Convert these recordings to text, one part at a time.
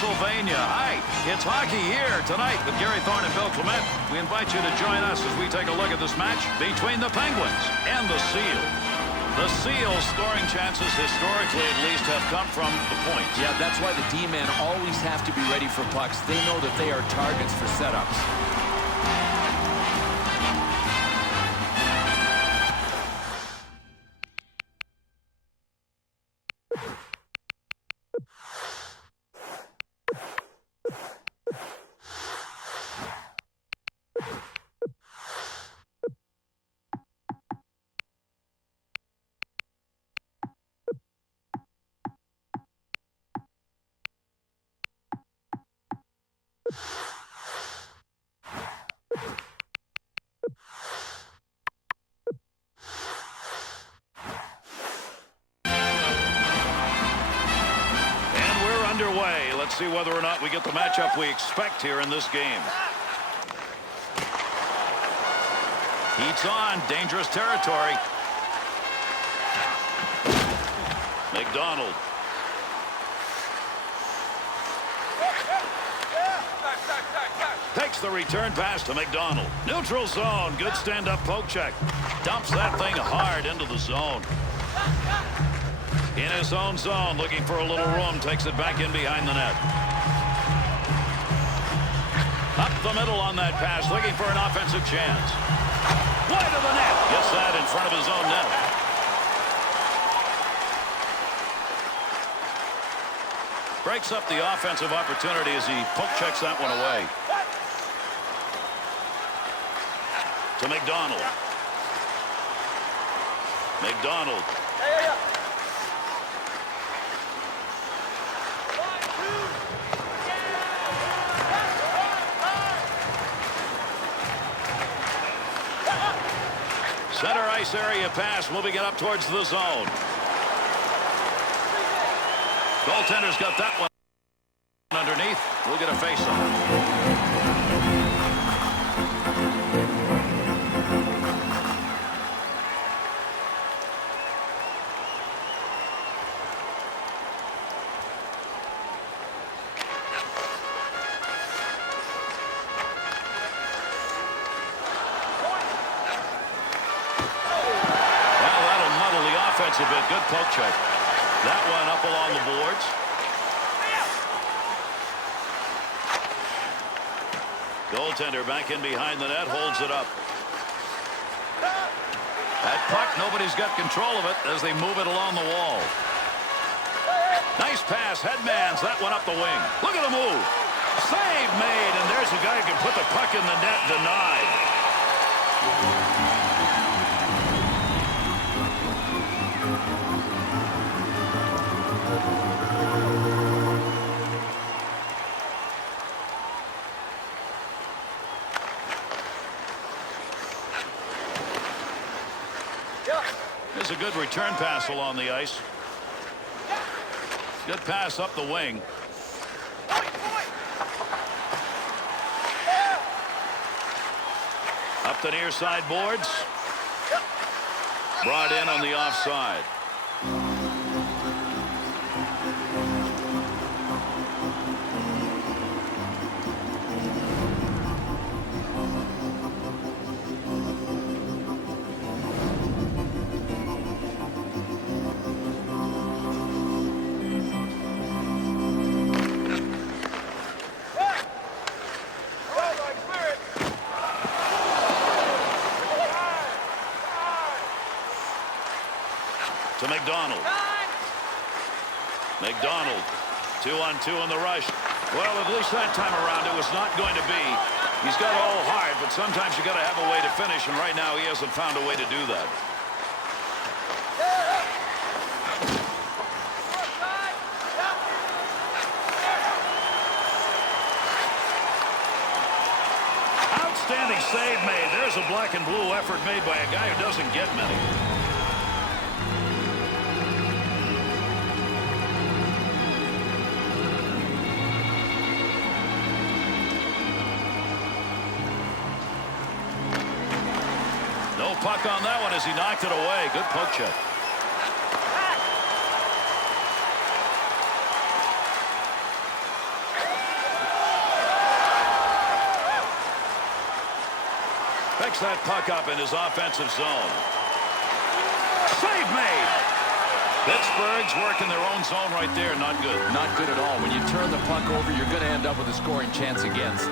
Pennsylvania. Hi, it's hockey here tonight with Gary Thorne and Bill Clement. We invite you to join us as we take a look at this match between the Penguins and the Seals. The Seals' scoring chances, historically at least, have come from the points. Yeah, that's why the D-men always have to be ready for pucks. They know that they are targets for setups. Underway. Let's see whether or not we get the matchup we expect here in this game. Heat's on. Dangerous territory. McDonald. Takes the return pass to McDonald. Neutral zone. Good stand-up poke check. Dumps that thing hard into the zone. In his own zone, looking for a little room, takes it back in behind the net. Up the middle on that pass, looking for an offensive chance. Wide of the net. Gets that in front of his own net. Breaks up the offensive opportunity as he poke checks that one away. To McDonald. McDonald. Center ice area pass, moving it up towards the zone. Goaltender's got that one underneath. We'll get a face-off. A bit. Good poke check. That one up along the boards. Goaltender back in behind the net, holds it up. That puck, nobody's got control of it as they move it along the wall. Nice pass, headmans that one up the wing. Look at the move. Save made, and there's a guy who can put the puck in the net, denied. There's a good return pass along the ice. Good pass up the wing. Up the near side boards. Brought in on the offside. To McDonald. McDonald, 2-on-2 in the rush. Well, at least that time around it was not going to be. He's got all hard, but sometimes you got to have a way to finish, and right now he hasn't found a way to do that. Outstanding save made. There's a black and blue effort made by a guy who doesn't get many. No puck on that one as he knocked it away. Good poke check. Picks that puck up in his offensive zone. Save made. Pittsburgh's working their own zone right there. Not good. Not good at all. When you turn the puck over, you're going to end up with a scoring chance against.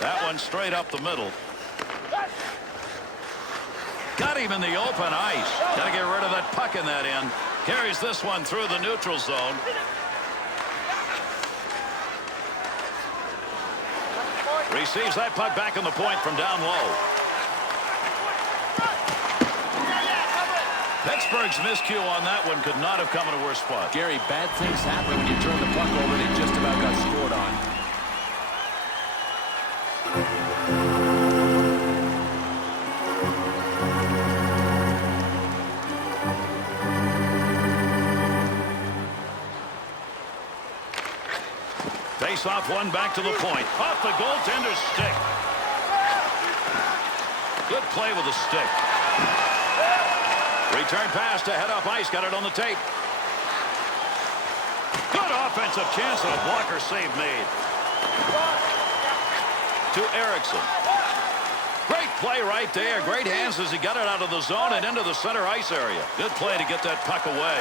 That one straight up the middle. Got him in the open ice. Got to get rid of that puck in that end. Carries this one through the neutral zone. Receives that puck back on the point from down low. Pittsburgh's miscue on that one could not have come in a worse spot. Gary, bad things happen when you turn the puck over. They just about got scored on. Face off one back to the point. Off the goaltender's stick. Good play with the stick. Return pass to head up ice. Got it on the tape. Good offensive chance and a blocker save made. To Erickson. Great play right there. Great hands as he got it out of the zone and into the center ice area. Good play to get that puck away.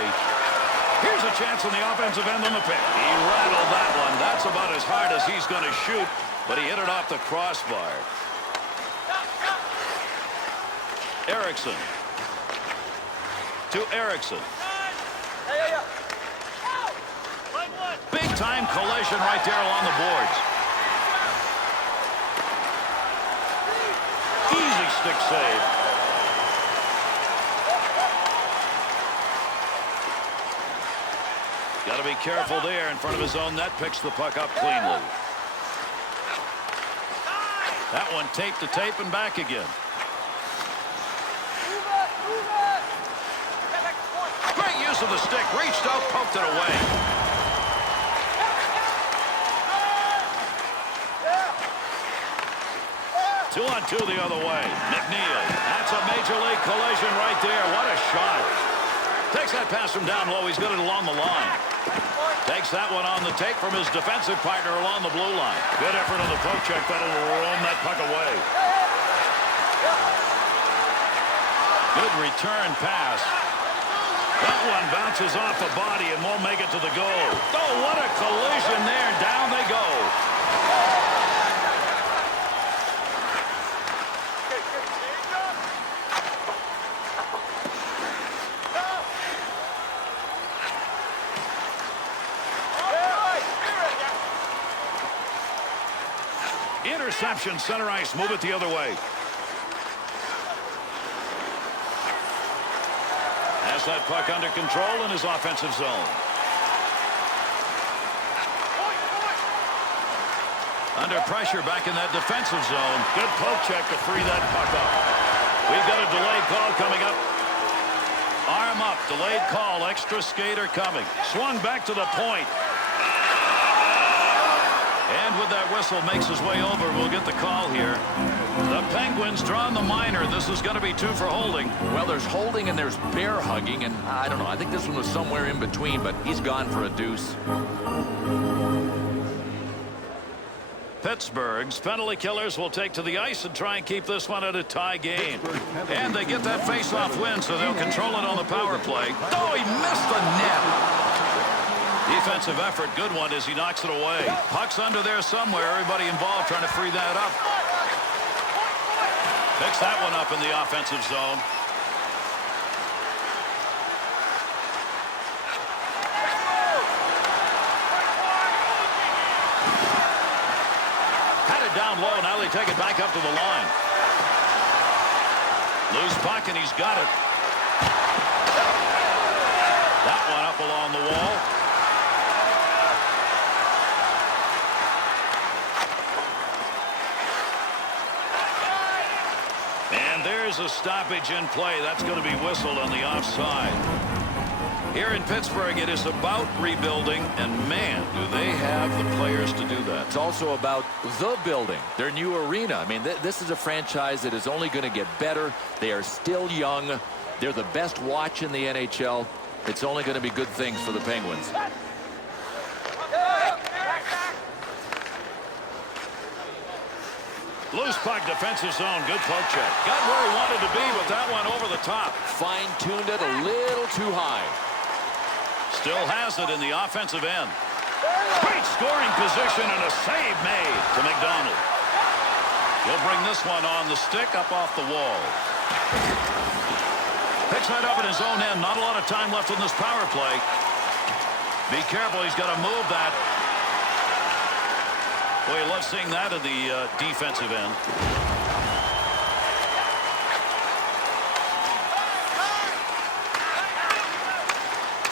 Here's a chance on the offensive end on the pick. He rattled that one. That's about as hard as he's going to shoot, but he hit it off the crossbar. Erickson. To Erickson. Big time collision right there along the boards. Easy stick save. Got to be careful there in front of his own net. Picks the puck up cleanly. That one tape to tape and back again. Great use of the stick. Reached out, poked it away. Two on two the other way. McNeil. That's a major league collision right there. What a shot. Takes that pass from down low. He's got it along the line. Takes that one on the take from his defensive partner along the blue line. Good effort on the poke check. That'll roam that puck away. Good return pass. That one bounces off the body and won't make it to the goal. Oh, what a collision there. Down they go. Interception, center ice, move it the other way. Has that puck under control in his offensive zone. Under pressure back in that defensive zone. Good poke check to free that puck up. We've got a delayed call coming up. Arm up, delayed call, extra skater coming. Swung back to the point. And with that whistle makes his way over, we'll get the call here. The Penguins draw the minor. This is going to be 2 for holding. Well, there's holding and there's bear hugging, and I don't know. I think this one was somewhere in between, but he's gone for a deuce. Pittsburgh's penalty killers will take to the ice and try and keep this one at a tie game. And they get that face-off win, so they'll control it on the power play. Oh, he missed the net. Defensive effort, good one as he knocks it away. Puck's under there somewhere. Everybody involved trying to free that up. Picks that one up in the offensive zone. Had it down low. Now they take it back up to the line. Loose puck, and he's got it. That one up along the wall. There's a stoppage in play. That's going to be whistled on the offside. Here in Pittsburgh, it is about rebuilding, and man, do they have the players to do that. It's also about the building, their new arena. I mean, this is a franchise that is only going to get better. They are still young. They're the best watch in the NHL. It's only going to be good things for the Penguins. Loose puck, defensive zone, good poke check. Got where he wanted to be, but that one over the top. Fine-tuned it a little too high. Still has it in the offensive end. Great scoring position and a save made to McDonald. He'll bring this one on the stick up off the wall. Picks that up in his own end. Not a lot of time left in this power play. Be careful, he's got to move that. Boy, you love seeing that at the defensive end.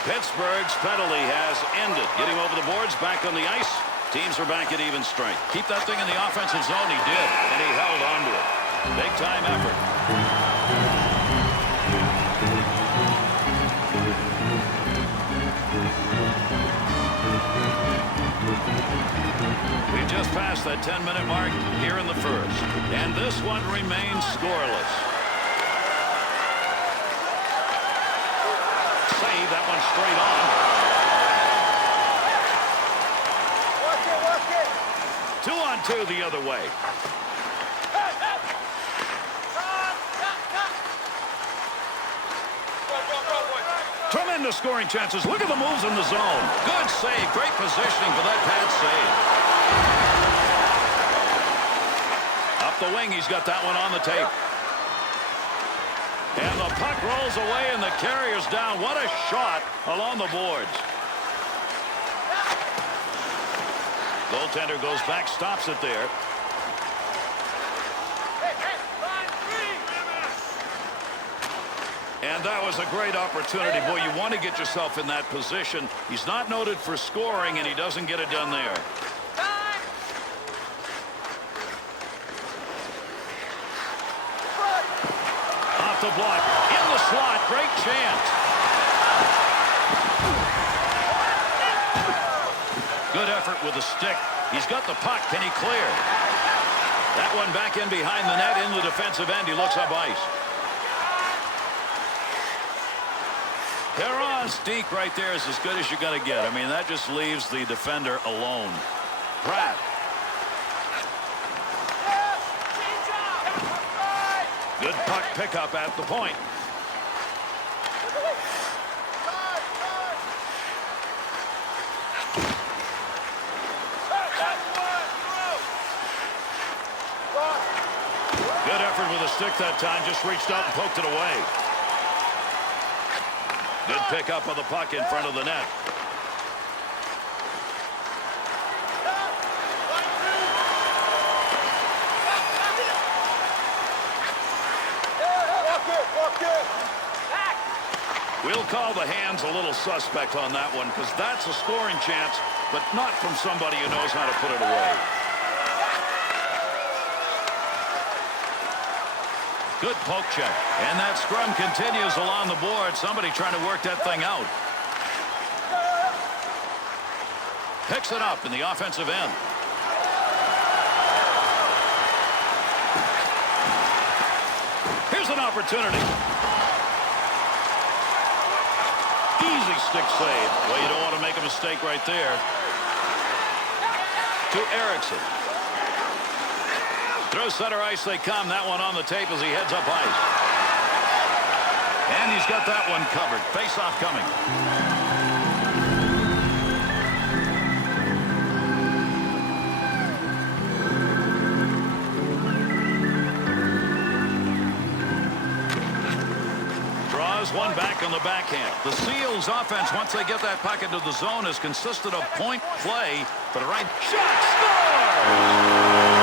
Pittsburgh's penalty has ended. Getting over the boards, back on the ice. Teams are back at even strength. Keep that thing in the offensive zone. He did, and he held on to it. Big-time effort. We've just passed that 10-minute mark here in the first. And this one remains scoreless. Save that one straight on. Work it. 2-on-2 the other way. Tremendous scoring chances. Look at the moves in the zone. Good save. Great positioning for that pad save. Up the wing, he's got that one on the tape. And the puck rolls away, and the carrier's down. What a shot along the boards. Goaltender goes back, stops it there. And that was a great opportunity. Boy, you want to get yourself in that position. He's not noted for scoring, and he doesn't get it done there. Off the block. In the slot. Great chance. Good effort with the stick. He's got the puck. Can he clear? That one back in behind the net in the defensive end. He looks up ice. Perron's deke right there is as good as you're going to get. I mean, that just leaves the defender alone. Pratt. Good puck pickup at the point. Good effort with a stick that time. Just reached out and poked it away. Good pickup of the puck in front of the net. We'll call the hands a little suspect on that one because that's a scoring chance, but not from somebody who knows how to put it away. Good poke check. And that scrum continues along the board. Somebody trying to work that thing out. Picks it up in the offensive end. Here's an opportunity. Easy stick save. Well, you don't want to make a mistake right there. To Erickson. Through center ice they come. That one on the tape as he heads up ice. And he's got that one covered. Face-off coming. Draws one back on the backhand. The Seals offense, once they get that puck into the zone, has consisted of point play. But a right shot scores!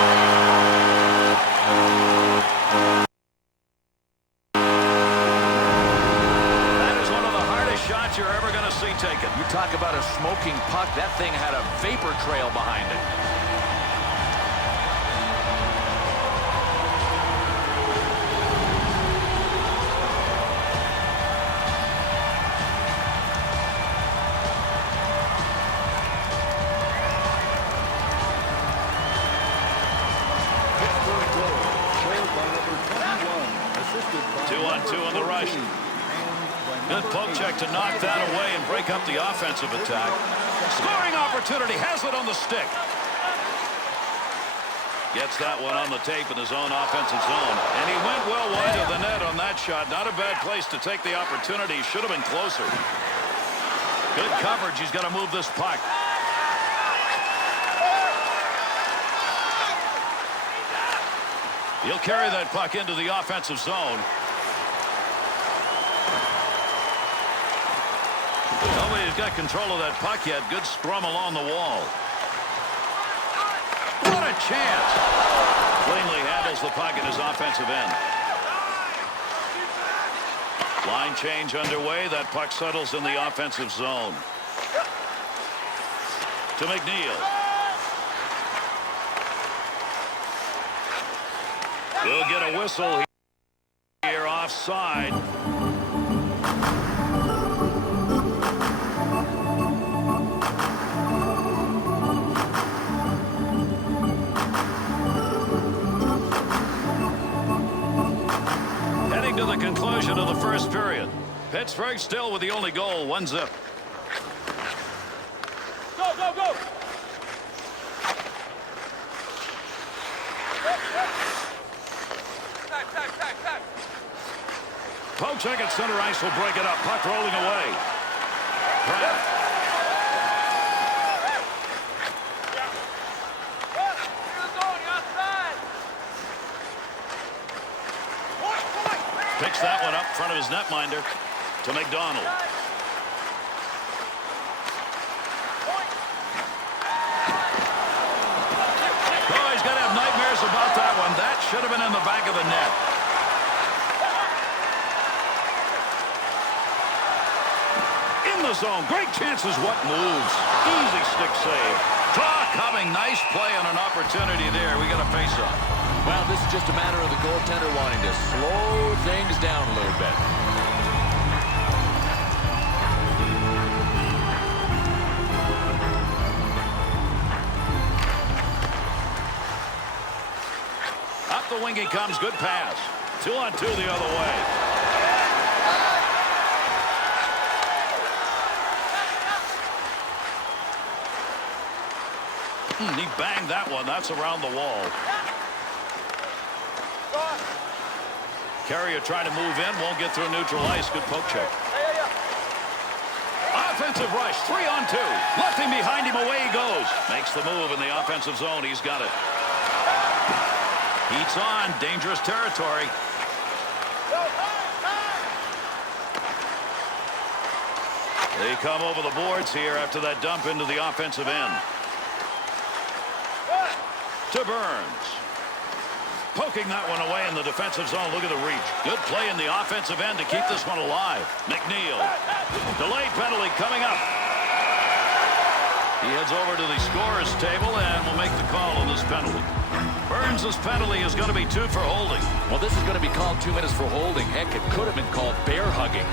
That is one of the hardest shots you're ever going to see taken. You talk about a smoking puck. That thing had a vapor trail behind it. 2-on-2 in the rush. Good poke check to knock that away and break up the offensive attack. Scoring opportunity, has it on the stick. Gets that one on the tape in his own offensive zone. And he went well wide of the net on that shot. Not a bad place to take the opportunity. Should have been closer. Good coverage. He's got to move this puck. He'll carry that puck into the offensive zone. Nobody's got control of that puck yet. Good scrum along the wall. What a chance. Cleanly handles the puck in his offensive end. Line change underway. That puck settles in the offensive zone. To McNeil. We'll get a whistle here offside. Heading to the conclusion of the first period. Pittsburgh still with the only goal, 1-0. Go, go, go! Tag. Poke check at center ice will break it up. Puck rolling away. Pratt. Picks that one up in front of his netminder to McDonald. Oh, he's going to have nightmares about that one. That should have been in the back of the net. In the zone. Great chances. What moves? Easy stick save. Draw coming. Nice play on an opportunity there. We got a face-off. Well, this is just a matter of the goaltender wanting to slow things down a little bit. Up the wing he comes. Good pass. 2-on-2 the other way. He banged that one. That's around the wall. Carrier trying to move in. Won't get through neutral ice. Good poke check. Offensive rush. 3-on-2. Left him behind him. Away he goes. Makes the move in the offensive zone. He's got it. Heats on. Dangerous territory. They come over the boards here after that dump into the offensive end. To Burns. Poking that one away in the defensive zone. Look at the reach. Good play in the offensive end to keep this one alive. McNeil. Delayed penalty coming up. He heads over to the scorer's table and will make the call on this penalty. Burns' penalty is going to be 2 for holding. Well, this is going to be called 2 minutes for holding. Heck, it could have been called bear hugging.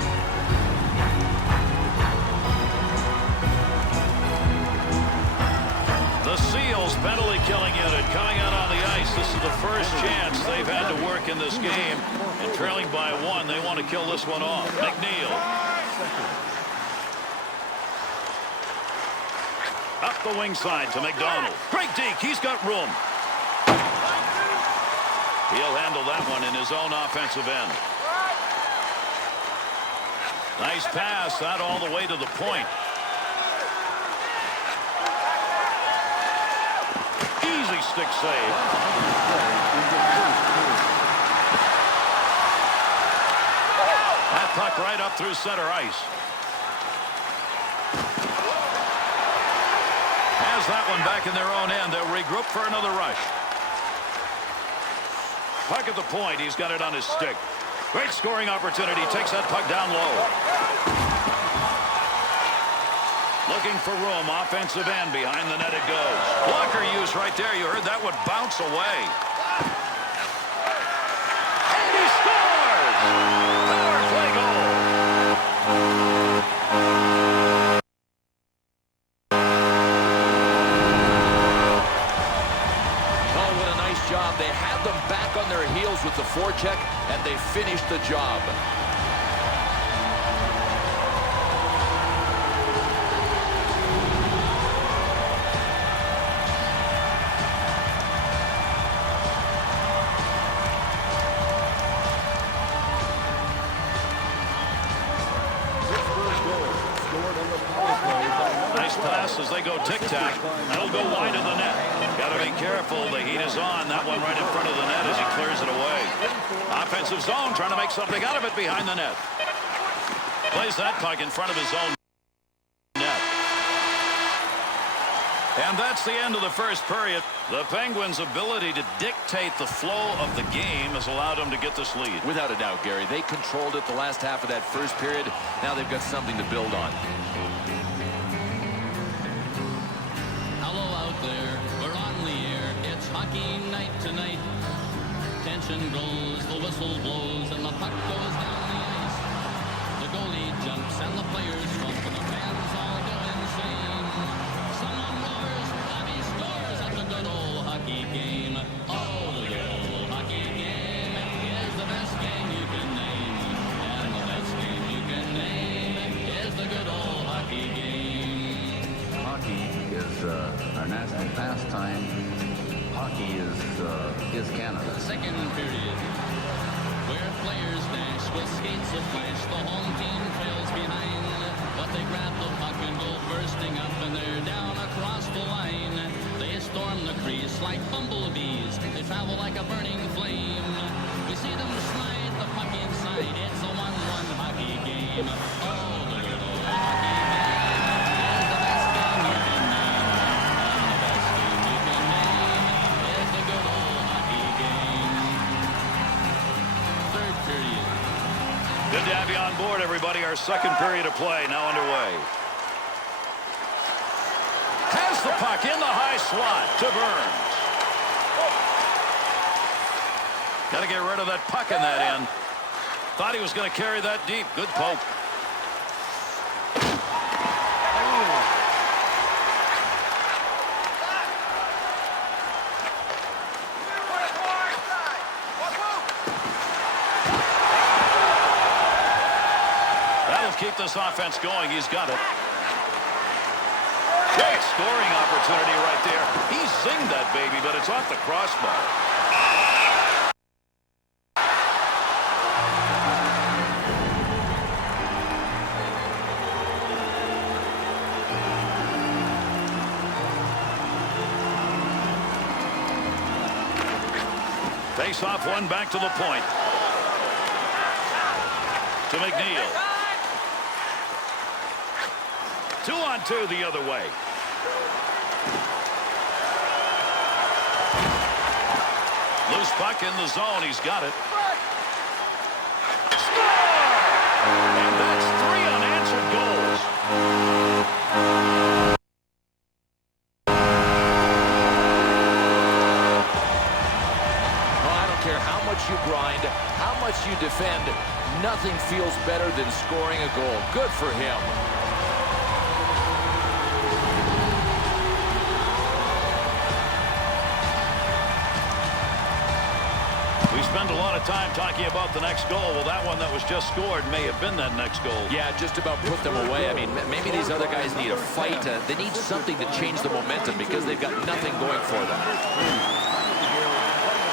The Seals penalty killing unit coming out on the ice. This is the first chance they've had to work in this game. And trailing by 1, they want to kill this one off. McNeil. Up the wing side to McDonald. Great deke. He's got room. He'll handle that one in his own offensive end. Nice pass. That all the way to the point. Easy stick save. That puck right up through center ice. Has that one back in their own end. They'll regroup for another rush. Puck at the point. He's got it on his stick. Great scoring opportunity. Takes that puck down low. Looking for room. Offensive end. Behind the net it goes. Blocker use right there. You heard that one bounce away. And he scores! Power play goal. Oh, what a nice job. They had have them back on their heels with the forecheck, and they finish the job. Nice pass as they go tic-tac. That'll go wide of the net. Got to be careful. The heat is on. That one right in front of the net as he clears it away. Offensive zone, trying to make something out of it behind the net. Plays that puck in front of his own net. And that's the end of the first period. The Penguins' ability to dictate the flow of the game has allowed them to get this lead. Without a doubt, Gary. They controlled it the last half of that first period. Now they've got something to build on. Hello out there. We're on the air. It's hockey night tonight. Tension grows, the whistle blows, and the puck goes down the ice. The goalie jumps and the players jump, and the fans all go insane. Someone roars, Bobby scores at the good old hockey game. Oh, the good old hockey game is the best game you can name. And the best game you can name is the good old hockey game. Hockey is our national pastime. Hockey is Canada. Second period, where players dash with skates of flash, the home team trails behind, but they grab the puck and go bursting up, and they're down across the line. They storm the crease like bumblebees. They travel like a burning flame. We see them slide the puck inside. It's a 1-1 hockey game. Oh, the good old hockey game is the best game you can name. And the best game you can name is the good old hockey game. Third period. Good to have you on board, everybody. Our second period of play now underway. Has the puck in the high slot to Burns. Got to get rid of that puck in that end. Thought he was going to carry that deep. Good poke. That'll keep this offense going. He's got it. Great scoring opportunity right there. He zinged that baby, but it's off the crossbar. Face off one back to the point. To McNeil. 2-on-2 the other way. Loose puck in the zone. He's got it. Score! And that's 3 unanswered goals. Well, I don't care how much you grind, how much you defend, nothing feels better than scoring a goal. Good for him. We spend a lot of time talking about the next goal. Well, that one that was just scored may have been that next goal. Yeah, just about put them away. I mean, maybe these other guys need a fight. They need something to change the momentum because they've got nothing going for them.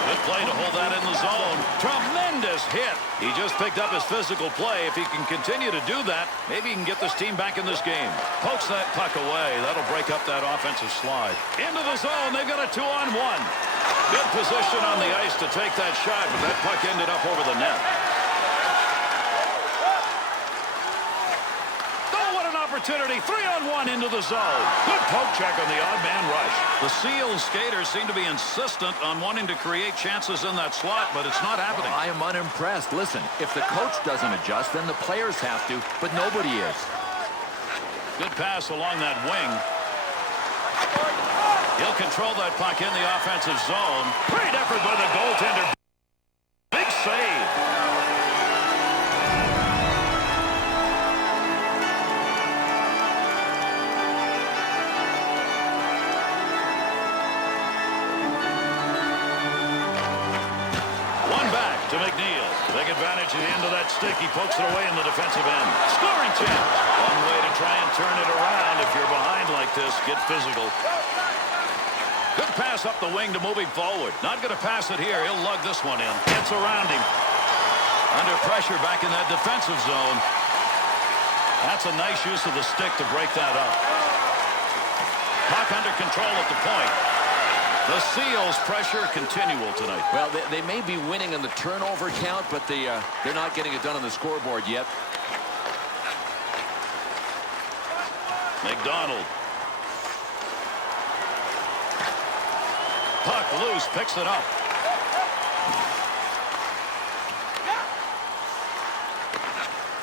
Good play to hold that in the zone. Tremendous hit. He just picked up his physical play. If he can continue to do that, maybe he can get this team back in this game. Pokes that puck away. That'll break up that offensive slide. Into the zone. They've got a 2-on-1. Good position on the ice to take that shot, but that puck ended up over the net. Oh, what an opportunity. 3-on-1 into the zone. Good poke check on the odd man rush. The Seals skaters seem to be insistent on wanting to create chances in that slot, but it's not happening. I am unimpressed. Listen, if the coach doesn't adjust, then the players have to, but nobody is. Good pass along that wing. He'll control that puck in the offensive zone. Great effort by the goaltender. Big save. to McNeil. Take advantage of the end of that stick. He pokes it away in the defensive end. Scoring chance. One way to try and turn it around. If you're behind like this, get physical. Good pass up the wing to move him forward. Not going to pass it here. He'll lug this one in. Gets around him. Under pressure back in that defensive zone. That's a nice use of the stick to break that up. Puck under control at the point. The Seals' pressure continual tonight. Well, they may be winning in the turnover count, but they're not getting it done on the scoreboard yet. McDonald. Puck loose, picks it up.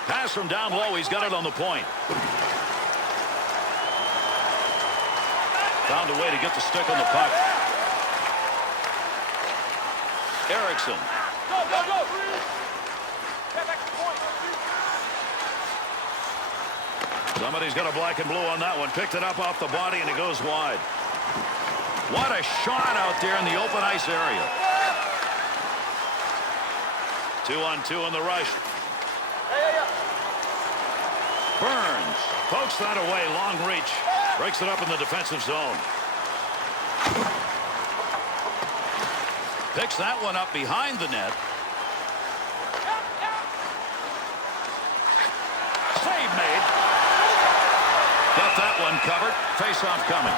Pass from down low. He's got it on the point. Found a way to get the stick on the puck. Erickson. Go, go, go! Get back to the point. Somebody's got a black and blue on that one. Picked it up off the body, and it goes wide. What a shot out there in the open ice area. 2-on-2 in the rush. Burns pokes that away. Long reach. Breaks it up in the defensive zone. Picks that one up behind the net. Save made. Got that one covered. Face-off coming.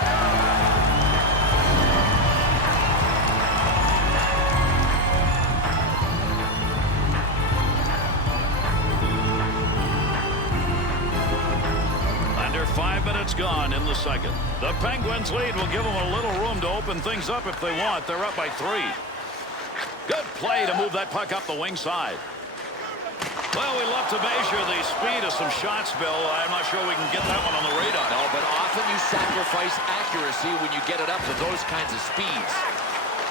Under 5 minutes gone in the second. The Penguins lead will give them a little room to open things up if they want. They're up by 3. Good play to move that puck up the wing side. Well, we love to measure the speed of some shots, Bill. I'm not sure we can get that one on the radar. No, but often you sacrifice accuracy when you get it up to those kinds of speeds.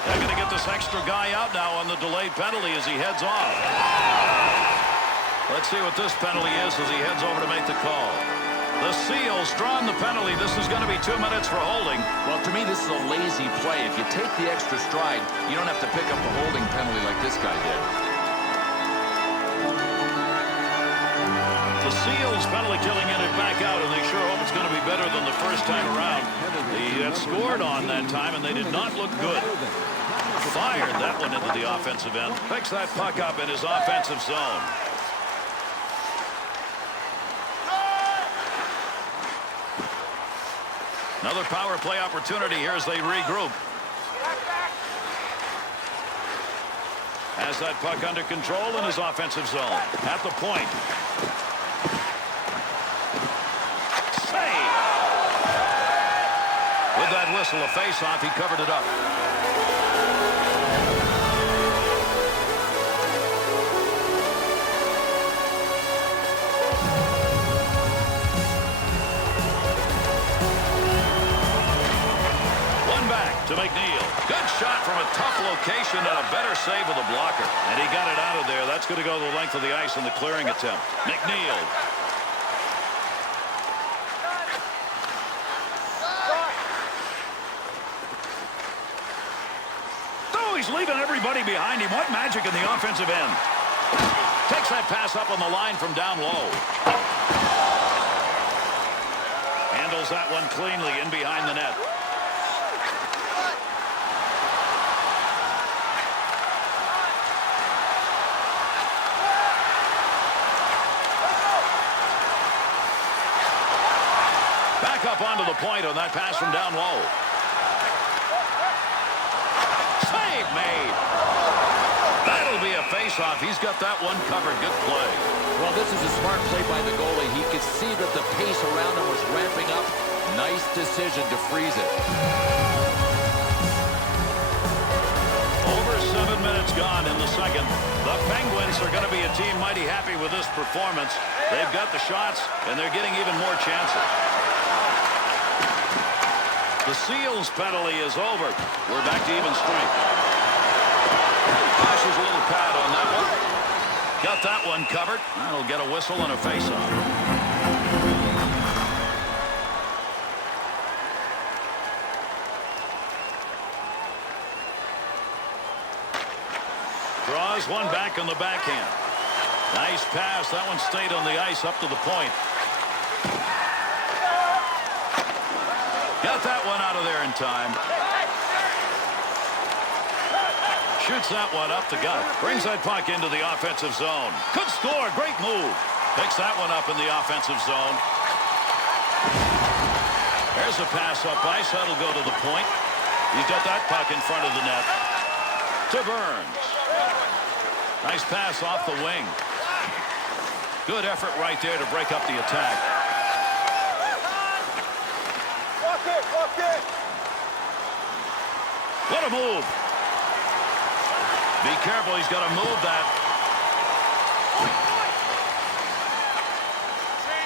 They're going to get this extra guy out now on the delayed penalty as he heads off. Let's see what this penalty is as he heads over to make the call. The Seals drawn the penalty. This is going to be 2 minutes for holding. Well, to me, this is a lazy play. If you take the extra stride, you don't have to pick up the holding penalty like this guy did. The Seals penalty killing in it back out, and they sure hope it's going to be better than the first time around. They had scored on that time, and they did not look good. Fired that one into the offensive end. Picks that puck up in his offensive zone. Another power play opportunity here as they regroup. Has that puck under control in his offensive zone. At the point. Save! With that whistle, a face-off, he covered it up. To McNeil. Good shot from a tough location and a better save with a blocker. And he got it out of there. That's going to go the length of the ice in the clearing attempt. McNeil. Oh, he's leaving everybody behind him. What magic in the offensive end. Takes that pass up on the line from down low. Handles that one cleanly in behind the net. Up onto the point on that pass from down low. Save made. That'll be a face-off. He's got that one covered. Good play. Well, this is a smart play by the goalie. He could see that the pace around him was ramping up. Nice decision to freeze it. Over 7 minutes gone in the second. The Penguins are going to be a team mighty happy with this performance. They've got the shots, and they're getting even more chances. The Seals penalty is over. We're back to even strength. Cautious little pad on that one. Got that one covered. That'll get a whistle and a face-off. Draws one back on the backhand. Nice pass. That one stayed on the ice up to the point. Got that one out of there in time. Shoots that one up the gut. Brings that puck into the offensive zone. Good score. Great move. Picks that one up in the offensive zone. There's a pass up ice. That'll go to the point. He's got that puck in front of the net. To Burns. Nice pass off the wing. Good effort right there to break up the attack. Walk it. What a move. Be careful. He's got to move that.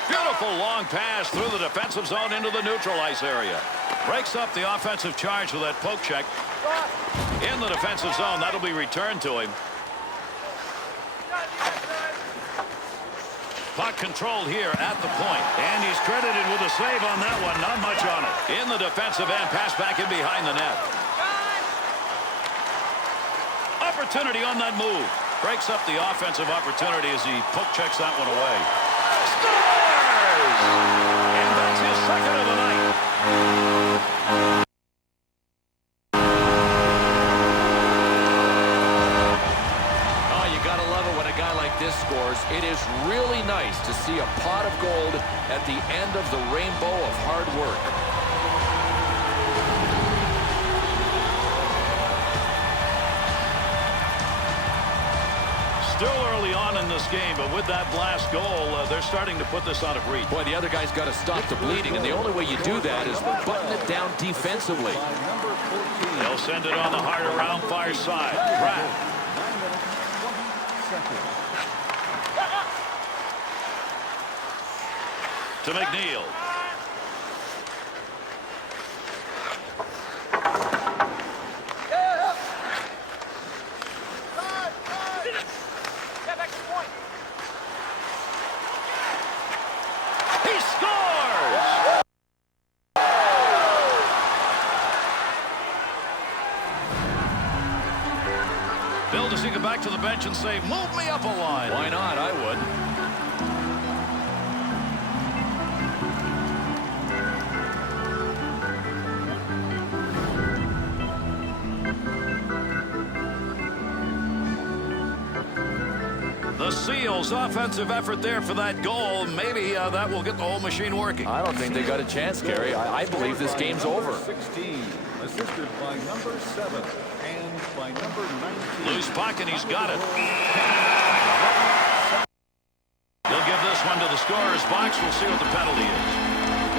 Beautiful long pass through the defensive zone into the neutral ice area. Breaks up the offensive charge with that poke check. In the defensive zone. That'll be returned to him. Puck controlled here at the point. And he's credited with a save on that one. Not much on it. In the defensive end. Pass back in behind the net. Opportunity on that move. Breaks up the offensive opportunity as he poke checks that one away. Scores! And that's his second of the night. Oh, you got to love it when a guy like this scores. It is really nice to see a pot of gold at the end of the rainbow of hard work. Still early on in this game, but with that last goal, they're starting to put this out of reach. Boy, the other guy's got to stop the bleeding, and the only way you do that is button it down defensively. They'll send it on the hard around far side. Pratt. To McNeil. He scores! Bill, does he go back to the bench and say, move me up a line? Why not? I would. The Seals' offensive effort there for that goal. Maybe that will get the whole machine working. I don't think they got a chance, Gary. I believe this game's over. 16, assisted by number 7 and by number 19. Loose puck, and he's got it. He'll give this one to the scorer's box. We'll see what the penalty is.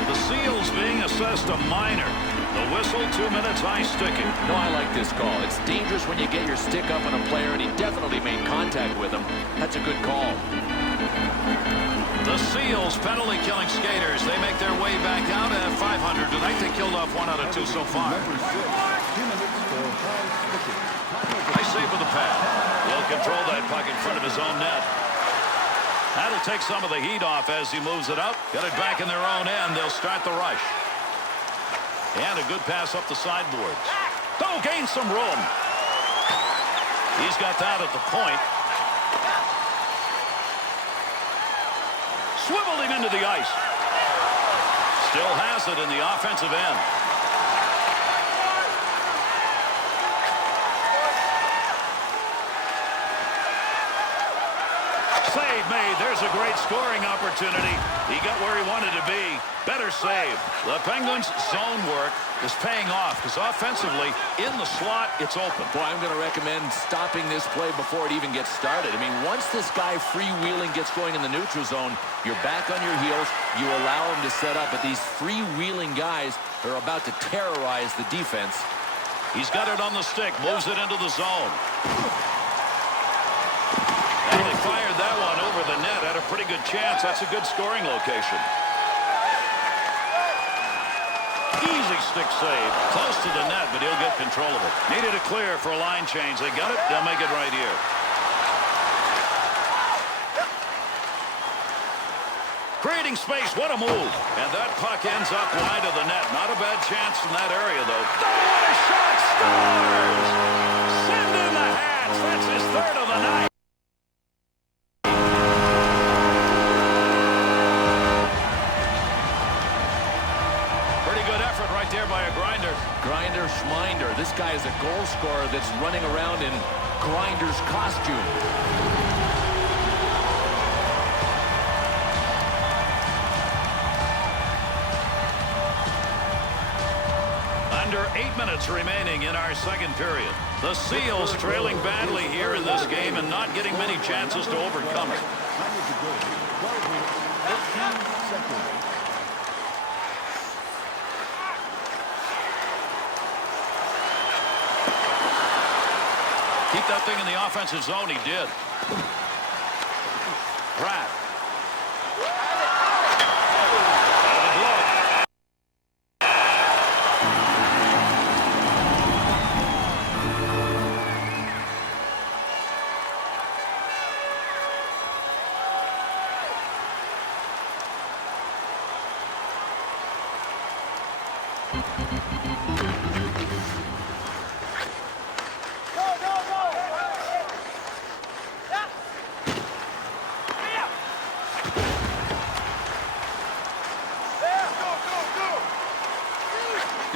The Seals being assessed a minor. The whistle, 2 minutes, high sticking. No, I like this call. It's dangerous when you get your stick up on a player, and he definitely made contact with him. That's a good call. The Seals penalty killing skaters. They make their way back out at 500 tonight. They killed off 1 out of 2 so far. Number 6, 2 minutes for high sticking. Nice save with the pad. He'll control that puck in front of his own net. That'll take some of the heat off as he moves it up. Got it back in their own end. They'll start the rush. And a good pass up the sideboards. Oh, gain some room. He's got that at the point. Swiveled him into the ice. Still has it in the offensive end. Save made. There's a great scoring opportunity. He got where he wanted to be. Better save. The Penguins' zone work is paying off because offensively, in the slot, it's open. Boy, I'm going to recommend stopping this play before it even gets started. I mean, once this guy freewheeling gets going in the neutral zone, you're back on your heels. You allow him to set up, but these freewheeling guys are about to terrorize the defense. He's got it on the stick, moves it into the zone. And they fired that one over the net. Had a pretty good chance. That's a good scoring location. Easy stick save. Close to the net, but he'll get control of it. Needed a clear for a line change. They got it. They'll make it right here. Creating space. What a move. And that puck ends up wide of the net. Not a bad chance in that area, though. Oh, what a shot! Scores! Send in the hats! That's his third of the night. Pretty good effort right there by a grinder. Grinder Schminder. This guy is a goal scorer that's running around in Grinder's costume. Under 8 minutes remaining in our second period. The Seals trailing badly here in this game and not getting many chances to overcome it. Time of the goal, 12 minutes, 15 seconds. Keep that thing in the offensive zone. He did. Pratt. Out of the glove.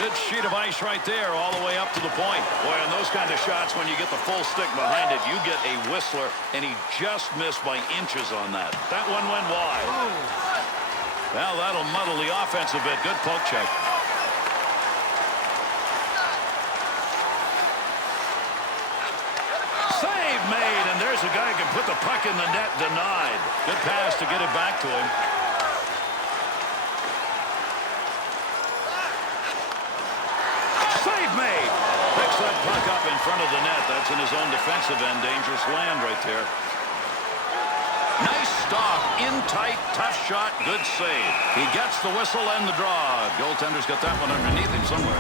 Good sheet of ice right there all the way up to the point. Boy, on those kind of shots, when you get the full stick behind it, you get a whistler, and he just missed by inches on that. That one went wide. Well, that'll muddle the offense a bit. Good poke check. Save made, and there's a guy who can put the puck in the net. Denied. Good pass to get it back to him. Save made. Picks that puck up in front of the net. That's in his own defensive end. Dangerous land right there. Nice stop. In tight. Tough shot. Good save. He gets the whistle and the draw. Goaltender's got that one underneath him somewhere.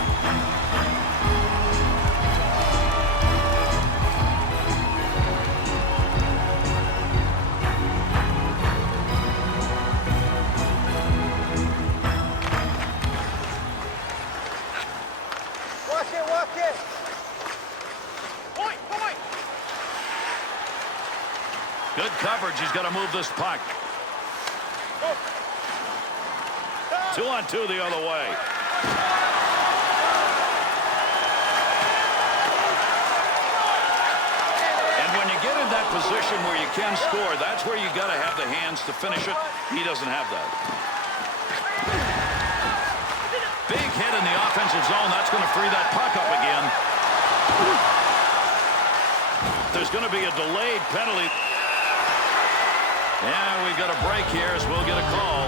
Good coverage. He's got to move this puck. 2-on-2 the other way. And when you get in that position where you can score, that's where you got to have the hands to finish it. He doesn't have that. Big hit in the offensive zone. That's going to free that puck up again. There's going to be a delayed penalty. Yeah, we got a break here as we'll get a call.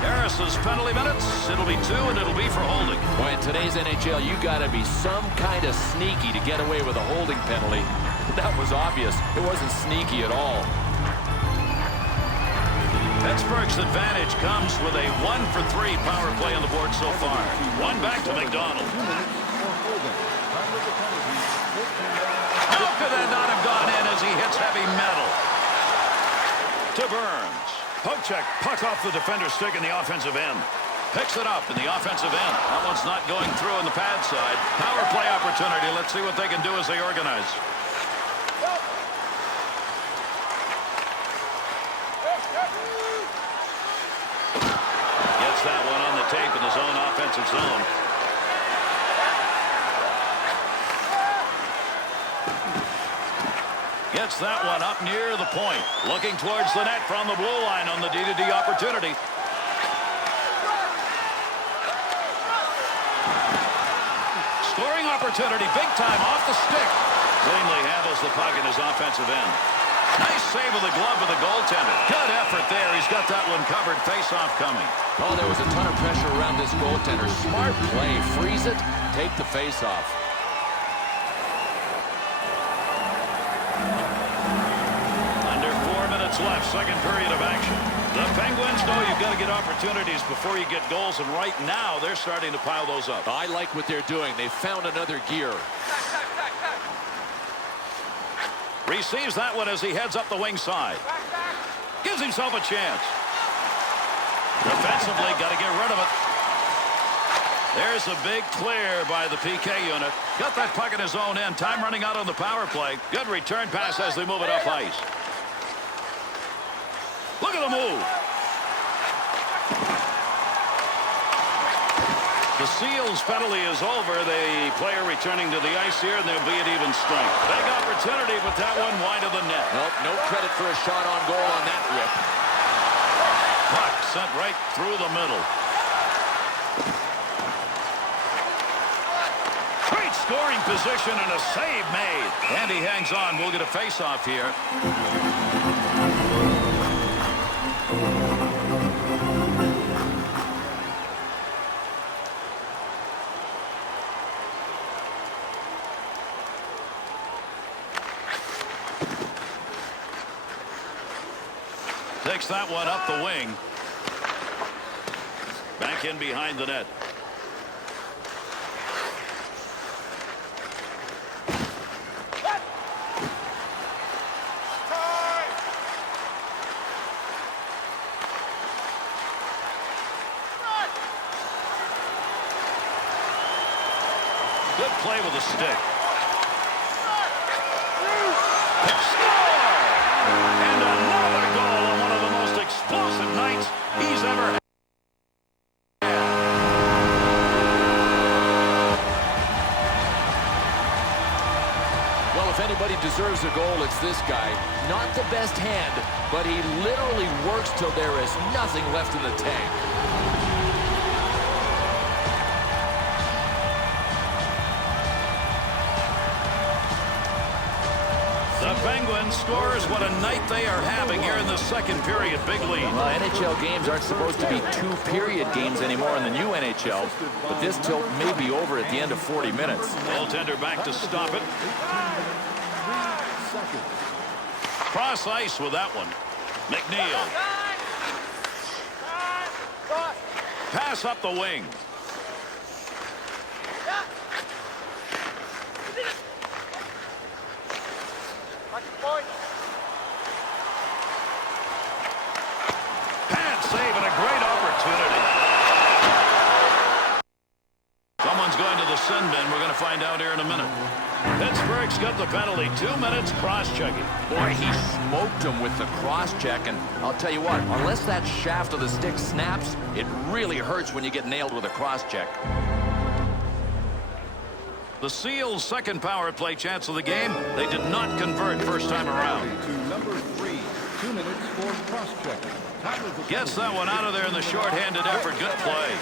Harris's penalty minutes. It'll be 2, and it'll be for holding. Boy, in today's NHL, you got to be some kind of sneaky to get away with a holding penalty. That was obvious. It wasn't sneaky at all. Pittsburgh's advantage comes with a 1-for-3 power play on the board so far. One back to McDonald. How could that not have gone in as he hits heavy metal? To Burns. Poke check. Puck off the defender's stick in the offensive end. Picks it up in the offensive end. That one's not going through on the pad side. Power play opportunity. Let's see what they can do as they organize. Gets that one on the tape in his own offensive zone. Gets that one up near the point. Looking towards the net from the blue line on the D-to-D opportunity. Scoring opportunity, big time, off the stick. Cleanly handles the puck in his offensive end. Nice save of the glove of the goaltender. Good effort there. He's got that one covered. Face-off coming. Oh, there was a ton of pressure around this goaltender. Smart play. Freeze it. Take the face-off. Left, second period of action. The Penguins know you've got to get opportunities before you get goals, and right now they're starting to pile those up. I like what they're doing. They found another gear. Receives that one as he heads up the wing side. Gives himself a chance. Defensively, got to get rid of it. There's a big clear by the PK unit. Got that puck in his own end. Time running out on the power play. Good return pass as they move it up ice. Look at the move. The Seals penalty is over. The player returning to the ice here, and they'll be at even strength. Big opportunity, but that one wide of the net. Nope, no credit for a shot on goal on that rip. Puck sent right through the middle. Great scoring position and a save made. And he hangs on. We'll get a face-off here. Takes that one up the wing. Back in behind the net. Good play with a stick. Score! And another goal on one of the most explosive nights he's ever had. Well, if anybody deserves a goal, it's this guy. Not the best hand, but he literally works till there is nothing left in the tank. The Penguins scores. What a night they are having here in the second period. Big lead. Well, NHL games aren't supposed to be two-period games anymore in the new NHL, but this tilt may be over at the end of 40 minutes. Goaltender back to stop it. Cross ice with that one. McNeil. Pass up the wing. Pad save and a great opportunity. Someone's going to the sin bin. We're going to find out here in a minute. Pittsburgh's got the penalty. 2 minutes cross-checking. Boy, he smoked him with the cross-check, and I'll tell you what, unless that shaft of the stick snaps, it really hurts when you get nailed with a cross-check. The Seals' second power play chance of the game. They did not convert first time around. To number 3. 2 minutes for cross-checking. Gets that one out of there in the short-handed effort. Good play.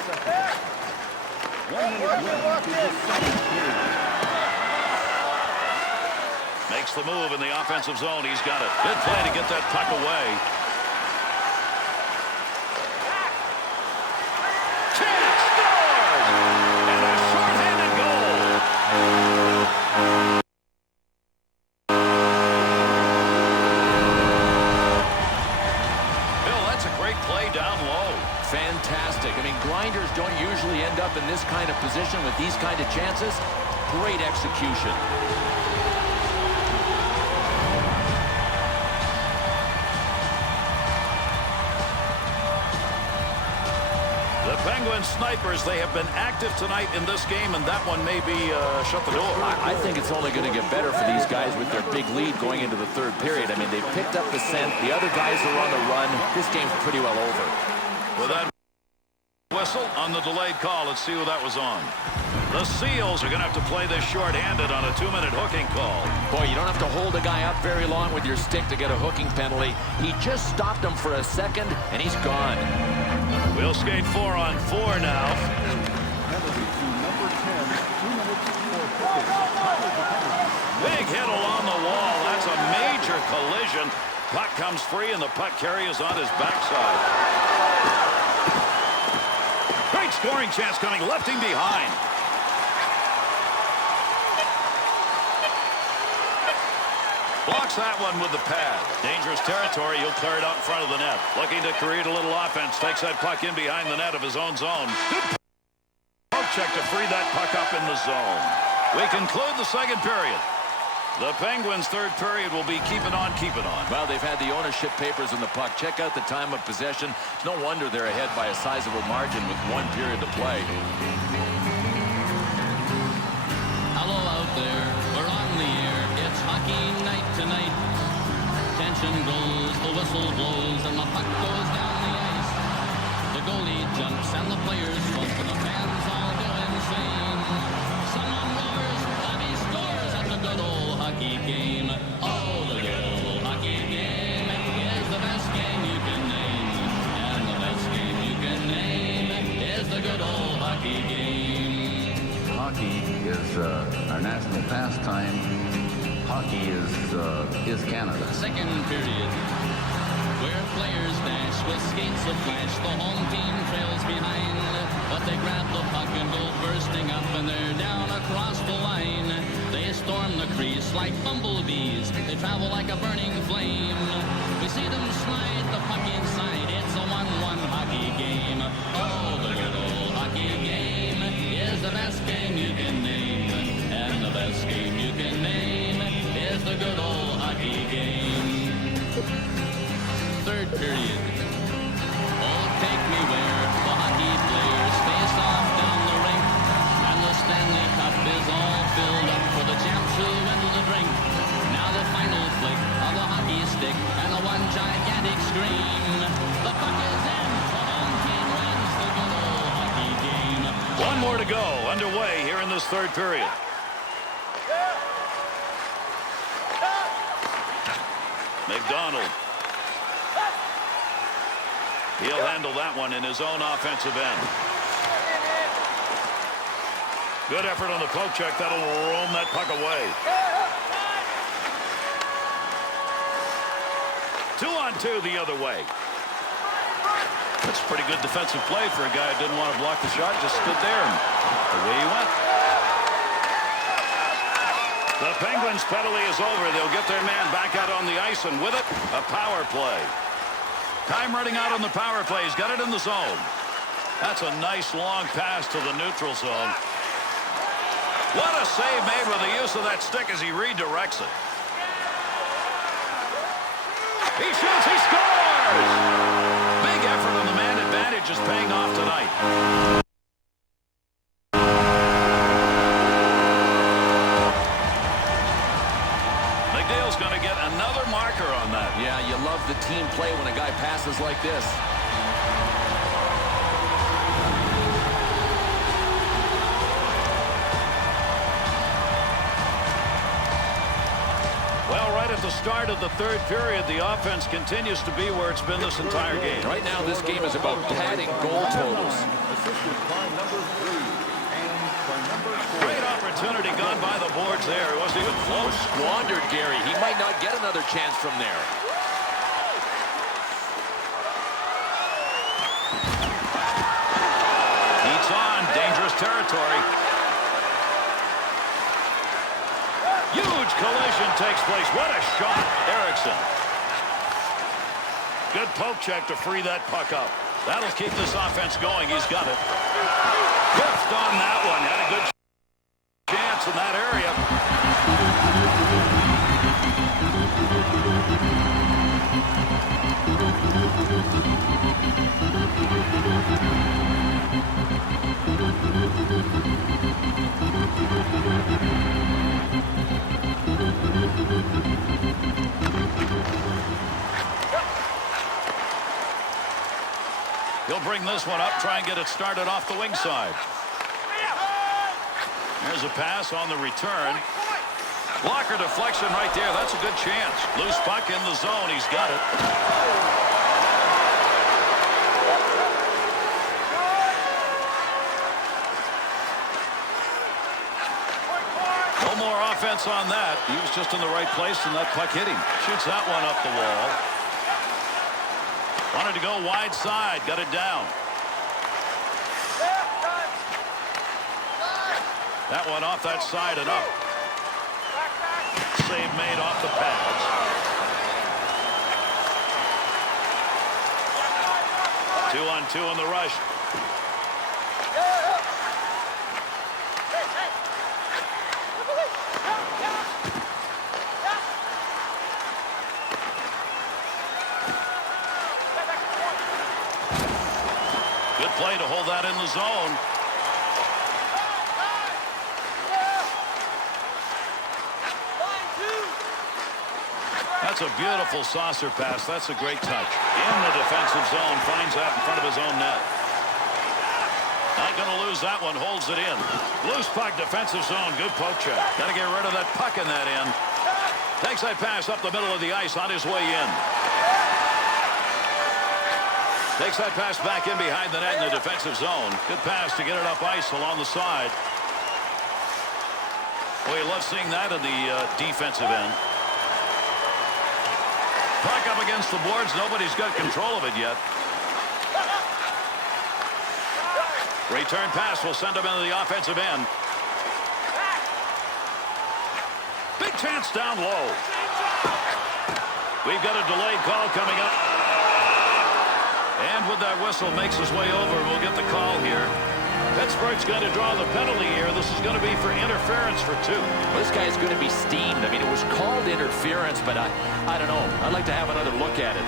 1 minute left in the second period. Makes the move in the offensive zone. He's got it. Good play to get that puck away. Chance scores! And a short-handed goal. Bill, that's a great play down low. Fantastic. I mean, grinders don't usually end up in this kind of position with these kind of chances. Great execution. The Penguin snipers, they have been active tonight in this game, and that one may be shut the door. I think it's only going to get better for these guys with their big lead going into the third period. I mean, they've picked up the scent. The other guys are on the run. This game's pretty well over. With that whistle on the delayed call, let's see who that was on. The Seals are going to have to play this short-handed on a 2-minute hooking call. Boy, you don't have to hold a guy up very long with your stick to get a hooking penalty. He just stopped him for a second, and he's gone. We'll skate 4-on-4 now. Penalty to number 10. 2 minutes for hooking. Big hit along the wall. That's a major collision. Puck comes free, and the puck carrier is on his backside. Great scoring chance coming. Left him behind. Blocks that one with the pad. Dangerous territory. He'll clear it out in front of the net. Looking to create a little offense. Takes that puck in behind the net of his own zone. Good poke check to free that puck up in the zone. We conclude the second period. The Penguins' third period will be keeping on, keeping on. Well, they've had the ownership papers in the puck. Check out the time of possession. It's no wonder they're ahead by a sizable margin with 1 period to play. tension grows, the whistle blows, and the puck goes down the ice. The goalie jumps and the players bump and the fans all go insane. Someone roars, Bobby scores at the good old hockey game. Oh, the good old hockey game is the best game you can name. And the best game you can name is the good old hockey game. Hockey is our national pastime. Hockey is Canada. Second period, where players dash with skates of flash. The home team trails behind, but they grab the puck and go bursting up, and they're down across the line. They storm the crease like bumblebees. They travel like a burning flame. We see them slide the puck inside. It's a 1-1 hockey game. Oh, the good old hockey game is the best game you can name, and the best game you can name is the good old hockey game. Third period. Oh, take me where the hockey players face off down the rink, and the Stanley Cup is all filled up for the champs who win the drink. Now the final flick of the hockey stick and the one gigantic scream. The puck is in. The home team wins the good old hockey game. One more to go underway here in this third period. McDonald. He'll handle that one in his own offensive end. Good effort on the poke check. That'll roam that puck away. 2-on-2 the other way. That's a pretty good defensive play for a guy who didn't want to block the shot. Just stood there and away he went. The Penguins' penalty is over. They'll get their man back out on the ice, and with it, a power play. Time running out on the power play. He's got it in the zone. That's a nice long pass to the neutral zone. What a save made with the use of that stick as he redirects it. He shoots, he scores! Big effort on the man advantage is paying off tonight. Going to get another marker on that. Yeah, you love the team play when a guy passes like this. Well, right at the start of the third period, the offense continues to be where it's been this entire game. Right now, this game is about padding goal totals. Assisted by number 3 and by number 4. Great opportunity gone by the boards there. It wasn't even close. Squandered, Gary. He might not get another chance from there. Heats on. Dangerous territory. Huge collision takes place. What a shot, Erickson. Good poke check to free that puck up. That'll keep this offense going. He's got it. Whiffed on that one. Had a good chance in that area. He'll bring this one up, try and get it started off the wing side. There's a pass on the return. Blocker deflection right there. That's a good chance. Loose puck in the zone. He's got it. No more offense on that. He was just in the right place and that puck hit him. Shoots that one up the wall. Wanted to go wide side. Got it down. That one off that side and up. Save made off the pads. Two-on-two on the rush. Good play to hold that in the zone. That's That's a beautiful saucer pass. That's a great touch. In the defensive zone, finds that in front of his own net. Not going to lose that one, holds it in. Loose puck, defensive zone, good poke check. Got to get rid of that puck in that end. Takes that pass up the middle of the ice on his way in. Takes that pass back in behind the net in the defensive zone. Good pass to get it up ice along the side. Well, you love seeing that in the defensive end. Puck up against the boards. Nobody's got control of it yet. Return pass will send him into the offensive end. Big chance down low. We've got a delayed call coming up. And with that whistle makes his way over, we'll get the call here. Pittsburgh's going to draw the penalty here. This is going to be for interference for 2. This guy's going to be steamed. I mean, it was called interference, but I don't know. I'd like to have another look at it.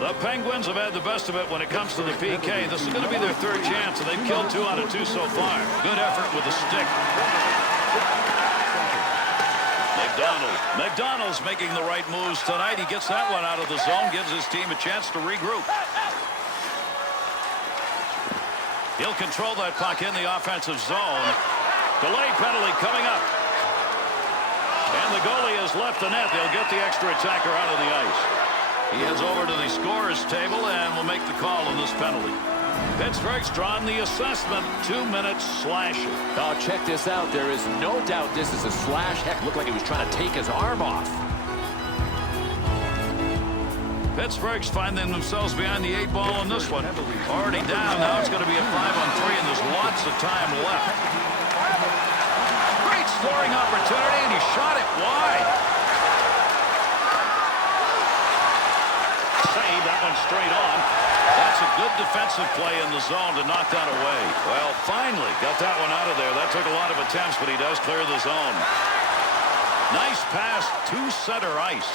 The Penguins have had the best of it when it comes to the PK. This is going to be their 3rd chance, and they've killed 2 out of 2 so far. Good effort with the stick. McDonald's making the right moves tonight. He gets that one out of the zone, gives his team a chance to regroup. He'll control that puck in the offensive zone. Delayed penalty coming up. And the goalie has left the net. They'll get the extra attacker out of the ice. He heads over to the scorer's table and will make the call on this penalty. Pittsburgh's drawn the assessment. 2-minute slashing. Oh, check this out. There is no doubt this is a slash. Heck, looked like he was trying to take his arm off. Pittsburgh's finding themselves behind the 8 ball on this one. Already down. Now it's going to be a 5-on-3, and there's lots of time left. Great scoring opportunity, and he shot it wide. Save that one straight on. That's a good defensive play in the zone to knock that away. Well, finally got that one out of there. That took a lot of attempts, but he does clear the zone. Nice pass to center ice.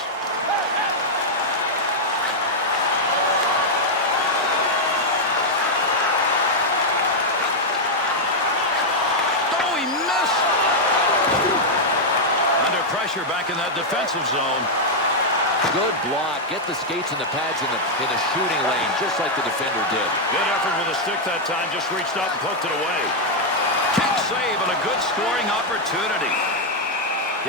Oh, he missed. Under pressure back in that defensive zone. Good block. Get the skates and the pads in the shooting lane, just like the defender did. Good effort with a stick that time. Just reached out and poked it away. Kick save and a good scoring opportunity.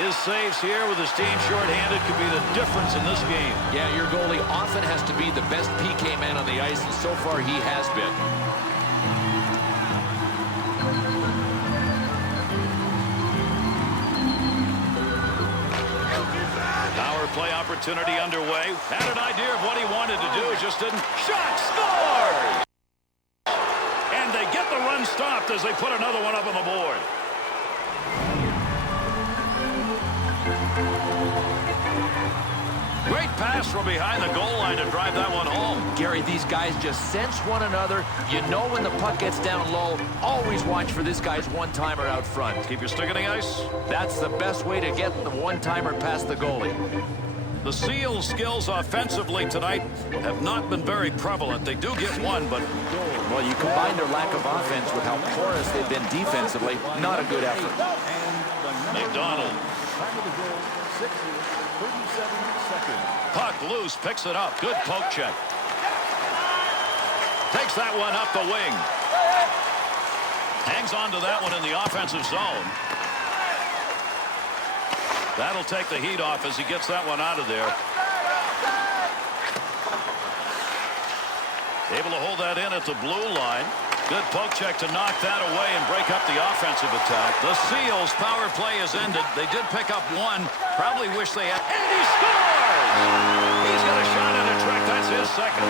His saves here with his team shorthanded could be the difference in this game. Yeah, your goalie often has to be the best PK man on the ice, and so far he has been. Play opportunity underway. Had an idea of what he wanted to do, just didn't. Shot, scores! And they get the run stopped as they put another one up on the board. Great pass from behind the goal line to drive that one home. Gary, these guys just sense one another. You know when the puck gets down low, always watch for this guy's one-timer out front. Keep your stick in the ice. That's the best way to get the one-timer past the goalie. The Seals' skills offensively tonight have not been very prevalent. They do get one, but... Well, you combine their lack of offense with how porous they've been defensively. Not a good effort. McDonald. Puck loose, picks it up. Good poke check. Takes that one up the wing. Hangs on to that one in the offensive zone. That'll take the heat off as he gets that one out of there. Able to hold that in at the blue line. Good poke check to knock that away and break up the offensive attack. The Seals' power play is ended. They did pick up one. Probably wish they had. And he scores! He's got a shot in a trick. That's his second.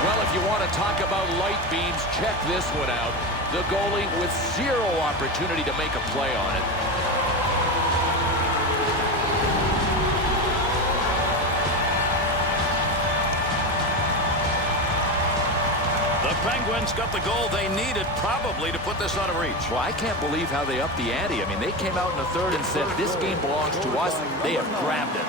Well, if you want to talk about light beams, check this one out. The goalie with zero opportunity to make a play on it. The the Penguins got the goal they needed probably to put this out of reach. Well, I can't believe how they upped the ante. I mean, they came out in the third and said, this game belongs to us. They have grabbed it.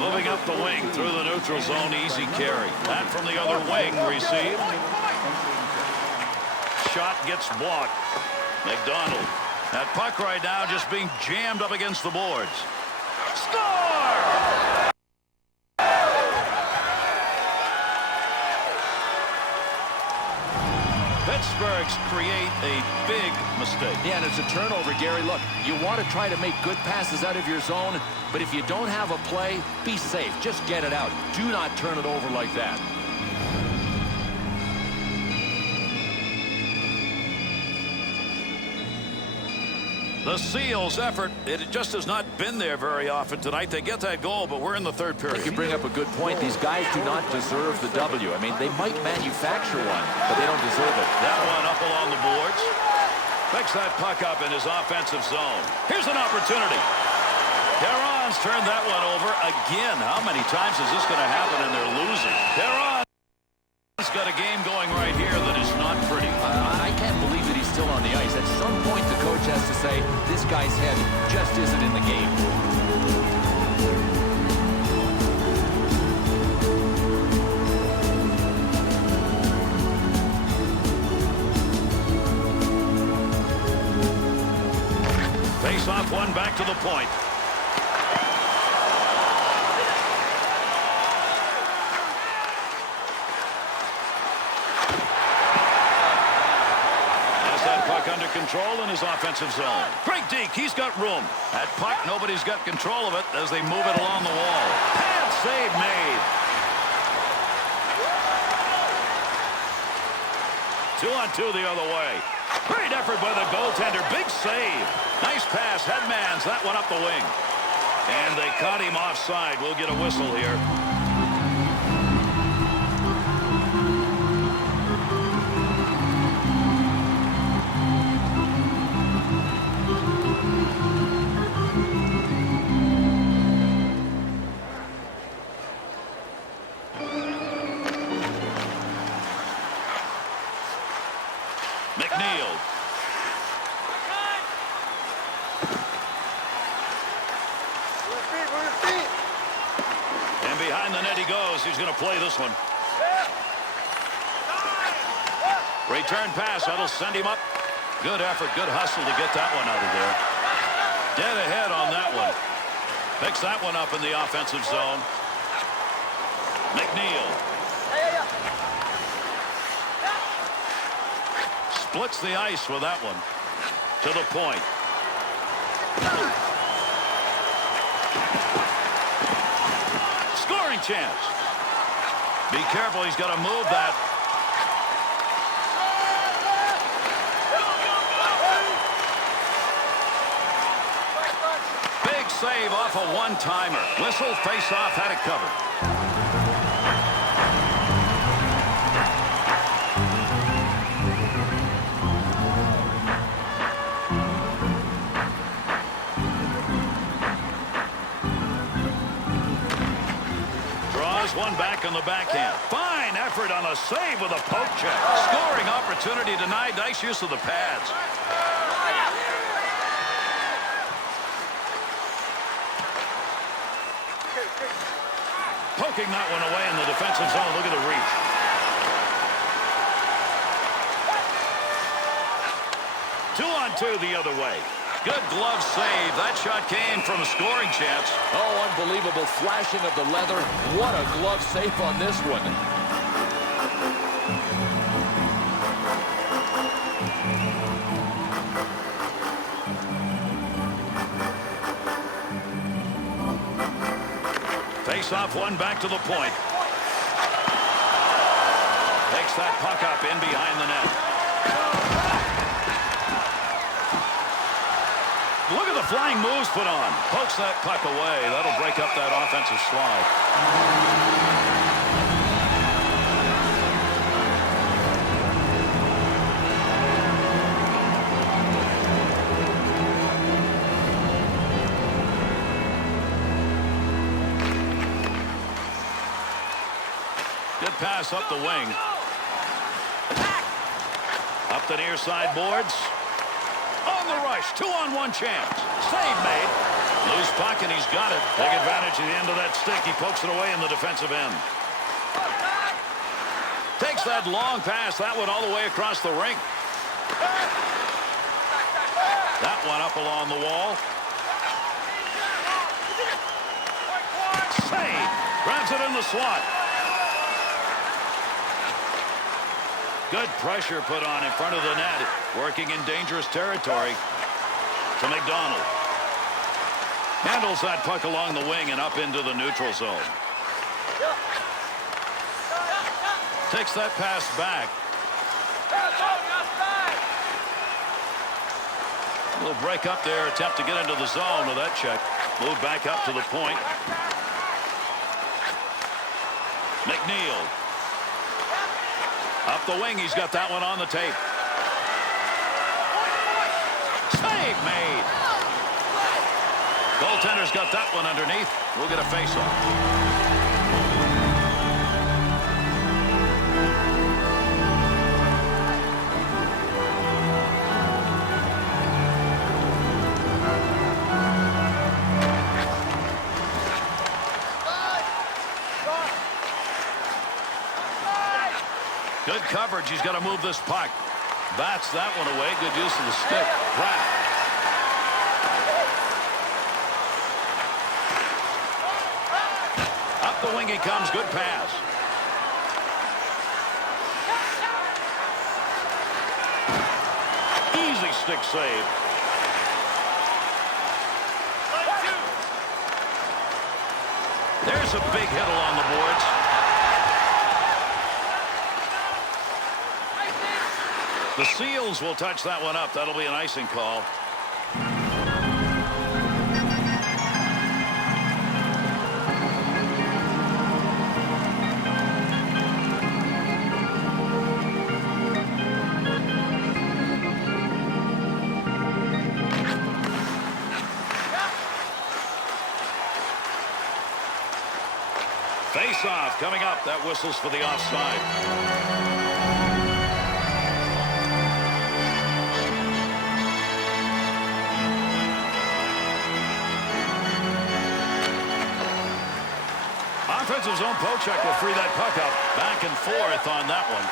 Moving up the wing through the neutral zone, easy carry. That from the other wing received. Shot gets blocked. McDonald. That puck right now just being jammed up against the boards. Score! Pittsburgh's create a big mistake. Yeah, and it's a turnover, Gary. Look, you want to try to make good passes out of your zone, but if you don't have a play, be safe. Just get it out. Do not turn it over like that. The Seals' effort, it just has not been there very often tonight. They get that goal, but we're in the third period. You bring up a good point. These guys do not deserve the W. I mean, they might manufacture one, but they don't deserve it. That one up along the boards. Picks that puck up in his offensive zone. Here's an opportunity. Caron's turned that one over again. How many times is this going to happen and they're losing? Caron's got a game going right here that is not pretty. I can't believe that he's still on the ice. At some point, the coach has to say, this guy's head just isn't in the game. Face off one back to the point. Under control in his offensive zone. Great deke. He's got room. That puck, nobody's got control of it as they move it along the wall. Pad save made. 2-on-2 the other way. Great effort by the goaltender. Big save. Nice pass. Headmans that one up the wing. And they caught him offside. We'll get a whistle here. He's going to play this one. Return pass. That'll send him up. Good effort. Good hustle to get that one out of there. Dead ahead on that one. Picks that one up in the offensive zone. McNeil. Splits the ice with that one. To the point. Scoring chance. Be careful, he's got to move that. Big save off a one-timer. Whistle, face-off, had it covered. One back on the backhand. Fine effort on a save with a poke check. Scoring opportunity denied. Nice use of the pads. Poking that one away in the defensive zone. Look at the reach. Two-on-two the other way. Good glove save. That shot came from a scoring chance. Oh, unbelievable flashing of the leather. What a glove save on this one. Face off one back to the point. Takes that puck up in behind the net. Look at the flying moves put on. Pokes that puck away. That'll break up that offensive slide. Good pass up the wing. Up the near side boards. On the rush. 2-on-1 chance. Save made. Loose puck, and he's got it. Take advantage of the end of that stick. He pokes it away in the defensive end. Takes that long pass. That one all the way across the rink. That one up along the wall. Save. Grabs it in the slot. Good pressure put on in front of the net. Working in dangerous territory to McDonald. Handles that puck along the wing and up into the neutral zone. Takes that pass back. A little break up there. Attempt to get into the zone with that check. Move back up to the point. McNeil. Up the wing. He's got that one on the tape. Save made. Goaltender's got that one underneath. We'll get a face-off. Good coverage. He's got to move this puck. Bats that one away. Good use of the stick. Pratt. Up the wing he comes. Good pass. Easy stick save. There's a big hit along the boards. The Seals will touch that one up. That'll be an icing call. Face-off coming up. That whistles for the offside. Offensive zone poke check will free that puck up. Back and forth on that one.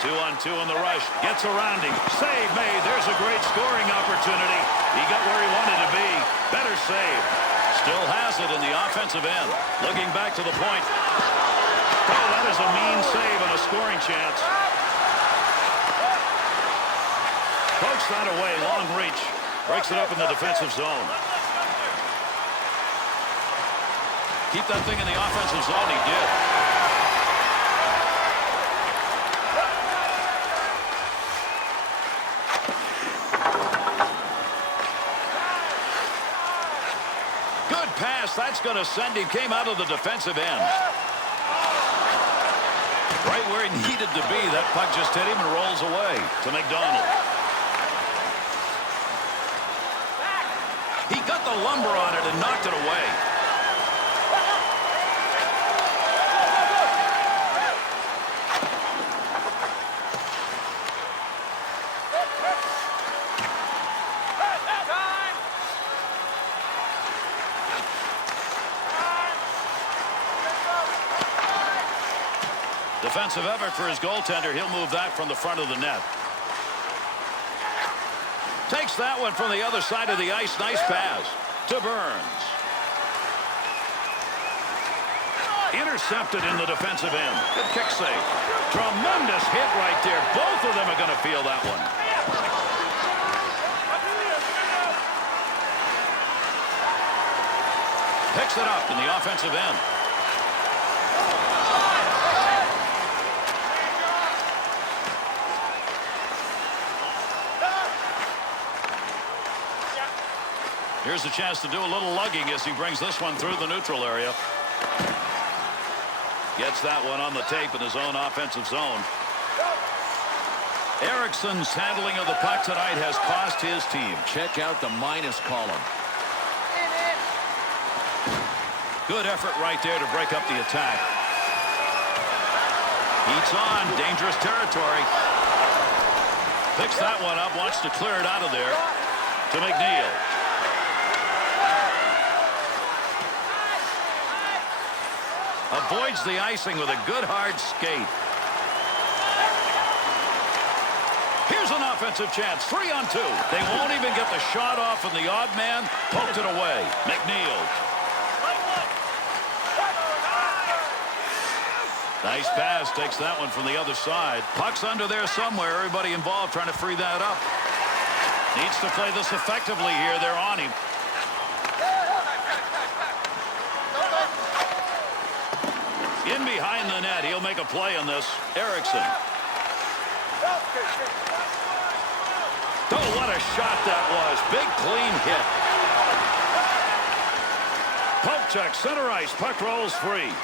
2-on-2 in the rush. Gets around him. Save made. There's a great scoring opportunity. He got where he wanted to be. Better save. Still has it in the offensive end. Looking back to the point. Oh, that is a mean save and a scoring chance. Pokes that away, long reach. Breaks it up in the defensive zone. Keep that thing in the offensive zone. He did. Good pass. That's going to send him. Came out of the defensive end. Right where he needed to be. That puck just hit him and rolls away to McDonald. He got the lumber on it and knocked it away. Defensive effort for his goaltender. He'll move that from the front of the net. Takes that one from the other side of the ice. Nice pass to Burns. Intercepted in the defensive end. Good kick save. Tremendous hit right there. Both of them are going to feel that one. Picks it up in the offensive end. Here's a chance to do a little lugging as he brings this one through the neutral area. Gets that one on the tape in his own offensive zone. Ericsson's handling of the puck tonight has cost his team. Check out the minus column. Good effort right there to break up the attack. Heats on. Dangerous territory. Picks that one up. Wants to clear it out of there to McNeil. Avoids the icing with a good hard skate. Here's an offensive chance. 3-on-2. They won't even get the shot off, and the odd man poked it away. McNeil. Nice pass. Takes that one from the other side. Puck's under there somewhere. Everybody involved trying to free that up. Needs to play this effectively here. They're on him. In behind the net. He'll make a play on this. Erickson. Oh, what a shot that was. Big, clean hit. Poke check, center ice. Puck rolls free.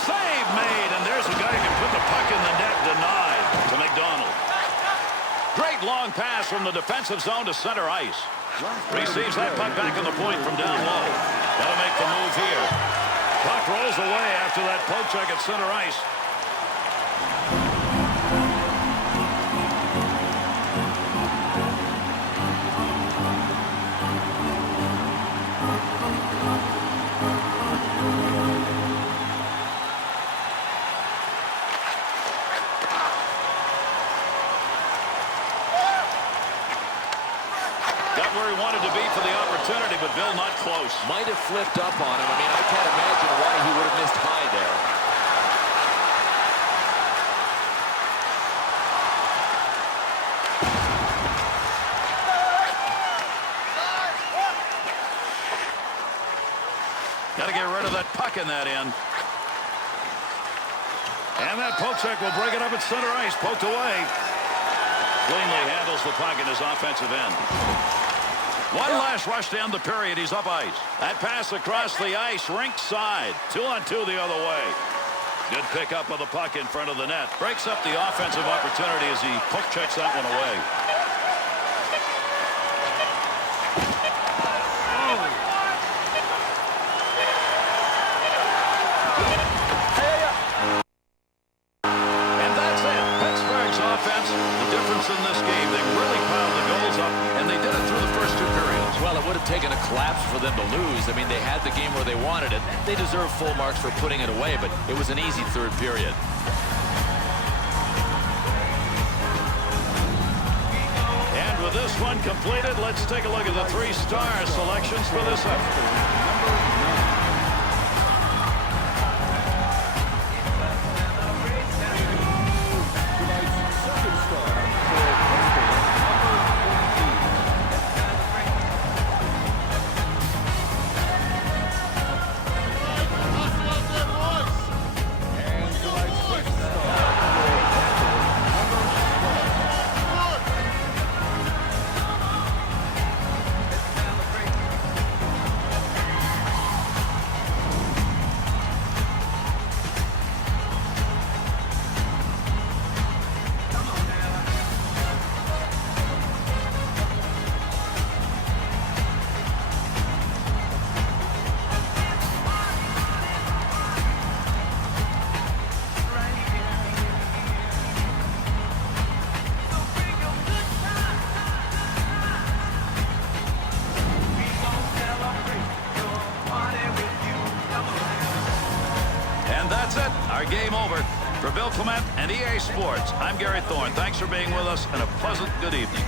Save made, and there's a guy who can put the puck in the net. Denied to McDonald. Great long pass from the defensive zone to center ice. Receives that puck back on the point from down low. That'll make the move here. Puck rolls away after that poke check at center ice. Where he wanted to be for the opportunity, but Bill not close. Might have flipped up on him. I mean, I can't imagine why he would have missed high there. Got to get rid of that puck in that end. And that poke check will break it up at center ice. Poked away. Cleanly handles the puck in his offensive end. One last rush to end the period. He's up ice. That pass across the ice, rink side. 2-on-2 the other way. Good pickup of the puck in front of the net. Breaks up the offensive opportunity as he poke checks that one away. And that's it. Pittsburgh's offense, the difference in this game. They really piled the goals up, and they did it through the first two periods. Well, it would have taken a collapse for them to lose. I mean, they had the game where they wanted it. They deserve full marks for putting it away, but it was an easy third period. And with this one completed, let's take a look at the three-star selections for this effort. That's it. Our game over. For Bill Clement and EA Sports, I'm Gary Thorne. Thanks for being with us, and a pleasant good evening.